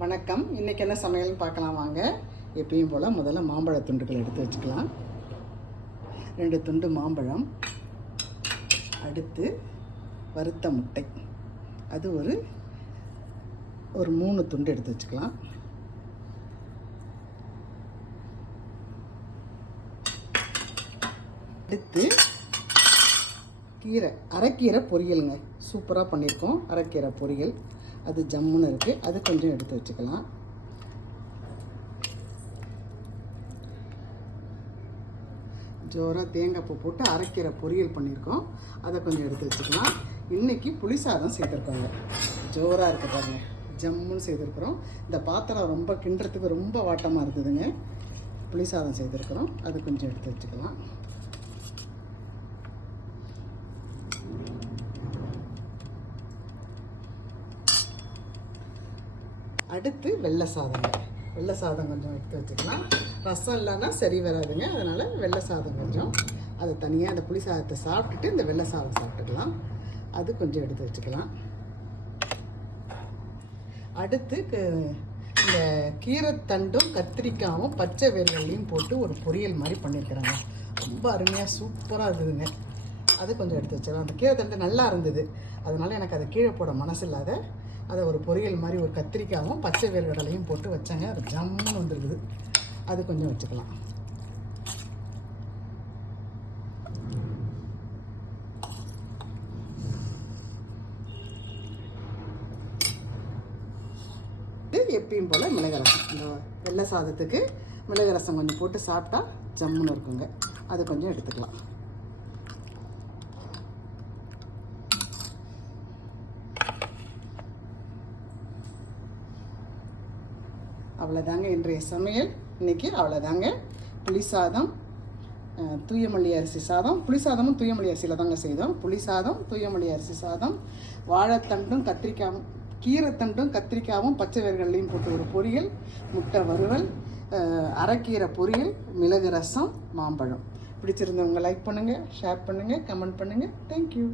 வணக்கம். இன்றைக்கி என்ன சமையல்னு பார்க்கலாம் வாங்க. எப்பயும் போல் முதல்ல மாம்பழ துண்டுகள் எடுத்து வச்சுக்கலாம். 2 துண்டு மாம்பழம், அடுத்து வறுத்த முட்டை, அது ஒரு 3 துண்டு எடுத்து வச்சுக்கலாம். அடுத்து கீரை, அரைக்கீரை பொரியலுங்க, சூப்பராக பண்ணியிருக்கோம். அரைக்கீரை பொரியல் அது ஜம்முன்னு இருக்குது, அது கொஞ்சம் எடுத்து வச்சுக்கலாம். ஜோராக தேங்காய் பூ போட்டு அரைக்கீரை பொரியல் பண்ணியிருக்கோம், அதை கொஞ்சம் எடுத்து வச்சுக்கலாம். இன்றைக்கி புளி சாதம் செய்திருக்கோங்க, ஜோராக இருக்குது பாருங்கள், ஜம்முன்னு செய்திருக்கிறோம். இந்த பாத்திரம் ரொம்ப கிண்டுறதுக்கு ரொம்ப வாட்டமாக இருந்ததுங்க. புளி சாதம் செய்திருக்கிறோம், அது கொஞ்சம் எடுத்து வச்சுக்கலாம். அடுத்து வெள்ளை சாதங்க, வெள்ளை சாதம் கொஞ்சம் எடுத்து வச்சுக்கலாம். ரசம் இல்லைன்னா சரி வராதுங்க, அதனால் வெள்ளை சாதம் கொஞ்சம், அது தனியாக அந்த புளி சாதத்தை சாப்பிட்டுட்டு இந்த வெள்ளை சாதம் சாப்பிட்டுக்கலாம். அது கொஞ்சம் எடுத்து வச்சுக்கலாம். அடுத்து இந்த கீரைத்தண்டும் கத்திரிக்காயும் பச்சை வேர்களையும் போட்டு ஒரு பொரியல் மாதிரி பண்ணியிருக்கிறாங்க, ரொம்ப அருமையாக சூப்பராக இருக்குதுங்க. அது கொஞ்சம் எடுத்து வச்சிடலாம். அந்த கீரைத்தண்டு நல்லா இருந்தது, அதனால் எனக்கு அதை கீழே போட மனசு இல்லாத அதை ஒரு பொரியல் மாதிரி ஒரு கத்திரிக்காயும் பச்சை வேர்க்கடலையும் போட்டு வச்சாங்க, அது ஜம்முன்னு வந்துருக்குது. அது கொஞ்சம் வச்சுக்கலாம். எப்பயும் போல் மிளகு ரசம், இந்த வெள்ளை சாதத்துக்கு மிளகு ரசம் கொஞ்சம் போட்டு சாப்பிட்டா ஜம்முன்னு இருக்குங்க, அது கொஞ்சம் எடுத்துக்கலாம். அவ்வளோதாங்க இன்றைய சமையல். இன்றைக்கி அவ்வளோதாங்க. புளி சாதம், தூயமல்லி அரிசி சாதம், புளி சாதமும் தூயமல்லி அரிசியில் தாங்க செய்தோம். புளி சாதம், தூயமல்லி அரிசி சாதம், வாழைத்தண்டும் கத்திரிக்காயும், கீரைத்தண்டும் கத்திரிக்காயும் பச்சை வேர்களையும் போட்டு ஒரு பொரியல், முட்டை வறுவல், அரைக்கீரை பொரியல், மிளகு ரசம், மாம்பழம். பிடிச்சிருந்தவங்க லைக் பண்ணுங்கள், ஷேர் பண்ணுங்கள், கமெண்ட் பண்ணுங்கள். தேங்க்யூ.